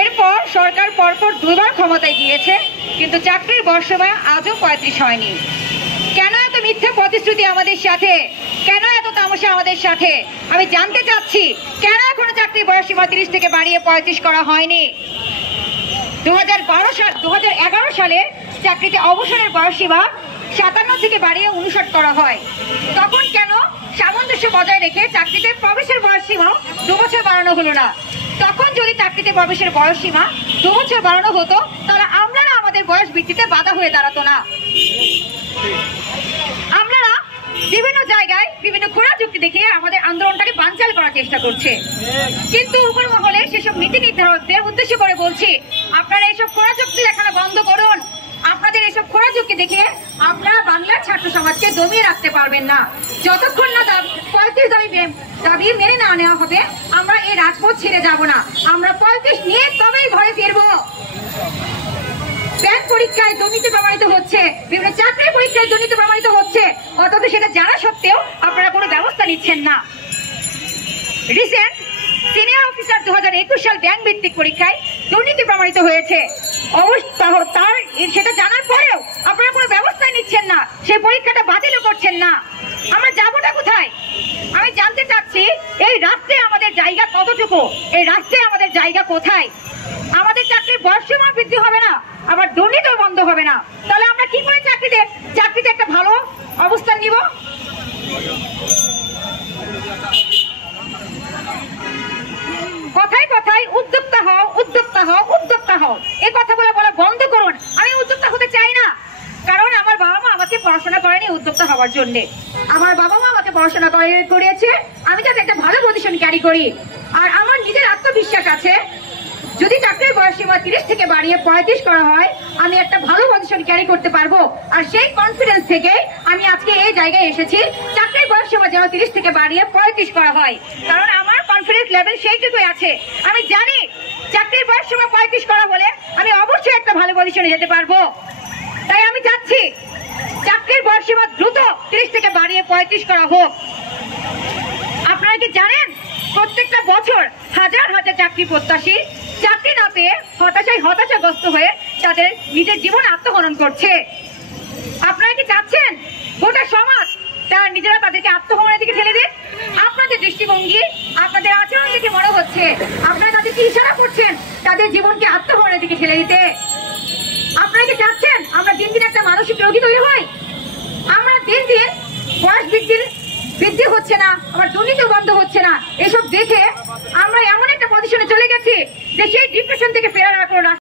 এরপর সরকার পরপর দুইবার ক্ষমতায় গিয়েছে, কিন্তু চাকরির বয়সসীমা আজও 35 হয়নি। কেন এত মিথ্যে প্রতিশ্রুতি আমাদের সাথে, কেন এত তামাশা আমাদের সাথে? আমি জানতে চাচ্ছি কেন এখনো চাকরির বয়সসীমা 30 থেকে বাড়িয়ে 35 করা হয়নি? 2011 সালে চাকরিতে অবসরের বয়সসীমা 57 থেকে বাড়িয়ে 59 করা হয়। তখন কেন সামঞ্জস্য বজায় রেখে চাকরিতে প্রবেশের বয়সসীমা 2 বছর বাড়ানো হলো না? তখন যদি চাকরিতে প্রবেশের বয়সসীমা 2 বছর বাড়ানো হতো, তাহলে আমরা আমাদের বয়স বৃদ্ধিতে বাধা হয়ে দাঁড়াতো না। আমরা বিভিন্ন জায়গায় বিভিন্ন খোঁড়া যুক্তি দেখিয়ে আমাদের আন্দোলনটাকে বানচাল করার চেষ্টা করছে, কিন্তু উপর মহলে সেসব নীতি নির্ধারকদের উদ্দেশ্য করে বলছি, আপনারা এইসব খোঁড়া যুক্তি দেখানো বন্ধ করুন। আপনাদের এইসব খোঁড়া যুক্তি দেখে আপনারা বাংলার ছাত্র সমাজকে দমিয়ে রাখতে পারবেন না। যতক্ষণ না 35 দাবি মেনে না নেওয়া হবে, আমরা এই রাজপথ ছেড়ে যাব না। আমরা 35 নিয়ে তবেই ঘরে ফিরবো। ব্যাংক পরীক্ষায় দুর্নীতি প্রমাণিত হচ্ছে, বিভিন্ন চাকরি পরীক্ষায় দুর্নীতি প্রমাণিত হচ্ছে, অথচ সেটা জানা সত্ত্বেও আপনারা কোনো ব্যবস্থা নিচ্ছেন না। রিসেন্ট সিনিয়র অফিসার 2021 সাল ব্যাংক ভিত্তিক পরীক্ষায় দুর্নীতি প্রমাণিত হয়েছে, তার সেটা জানার পরেও আপনারা কোনো ব্যবস্থা নিচ্ছেন না, সেই পরীক্ষাটা বাতিলও করছেন না। আমরা যাবোটা কোথায়? আমি জানতে চাচ্ছি, এই রাষ্ট্রে আমাদের জায়গা কতটুকু? এই রাষ্ট্রে আমাদের জায়গা কোথায়? আমাদের চাকরির বয়সসীমা বৃদ্ধি হবে না, আবার দুর্নীতিও বন্ধ হবে না, তাহলে আমরা কি করে চাকরিতে একটা ভালো অবস্থান নিব? কথায় কথায় উদ্যোক্তা হও, উদ্যোক্তা হও, উদ্যোক্তা হও, এই কথাগুলো বলা বন্ধ করুন। আমি উদ্যোক্তা হতে চাই না, কারণ আমার বাবা মা আমাকে পড়াশোনা করেনি উদ্যোক্তা হওয়ার জন্য। আমার বাবা মা আমাকে পড়াশোনা করিয়েছে আমি যাতে একটা ভালো পজিশন ক্যারি করি। আর আমার নিজের আত্মবিশ্বাস আছে, যদি চাকরির বয়সসীমা 30 থেকে বাড়িয়ে 35 করা হয়, আমি একটা ভালো পজিশন ক্যারি করতে পারবো। আর সেই কনফিডেন্স থেকে আমি আজকে এই জায়গায় এসেছি, চাকরির বয়সসীমা যেন 30 থেকে বাড়িয়ে 35 করা হয়, কারণ আমার কনফিডেন্স লেভেল সেইটুকুই আছে। আমি জানি চাকরির বয়সসীমা 35 করা হলে আমি অবশ্যই একটা ভালো পজিশনে যেতে পারবো। তাই আমি চাচ্ছি চাকরির বয়সসীমা দ্রুত 30 থেকে বাড়িয়ে 35 করা হোক। আপনারা কি জানেন, প্রত্যেকটা বছর হাজার হাজার চাকরি প্রত্যাশী চাকরি না পেয়ে হতাশাগ্রস্ত হয়ে তাদের নিজের জীবন আত্মহনন করছে। আপনারা কি চাচ্ছেন গোটা সমাজ তারা নিজেরা তাদেরকে আত্মহননের দিকে ঠেলে দিন? আপনাদের দৃষ্টিভঙ্গি, আপনাদের আচরণ দেখে মনে হচ্ছে আপনারা তাদেরকে ইশারা করছেন তাদের জীবনকে আত্মহননের দিকে ঠেলে দিতে। আপনারা কি চাচ্ছেন আমরা দিন দিন একটা মানসিক রোগী তৈরি হই? আমরা দিন দিন বয়স বৃদ্ধি হচ্ছে না, আমার দুর্নীতি বন্ধ হচ্ছে না, এসব দেখে আমরা এমন একটা পজিশনে চলে গেছি যে সেই ডিপ্রেশন থেকে ফেরার আর কোনো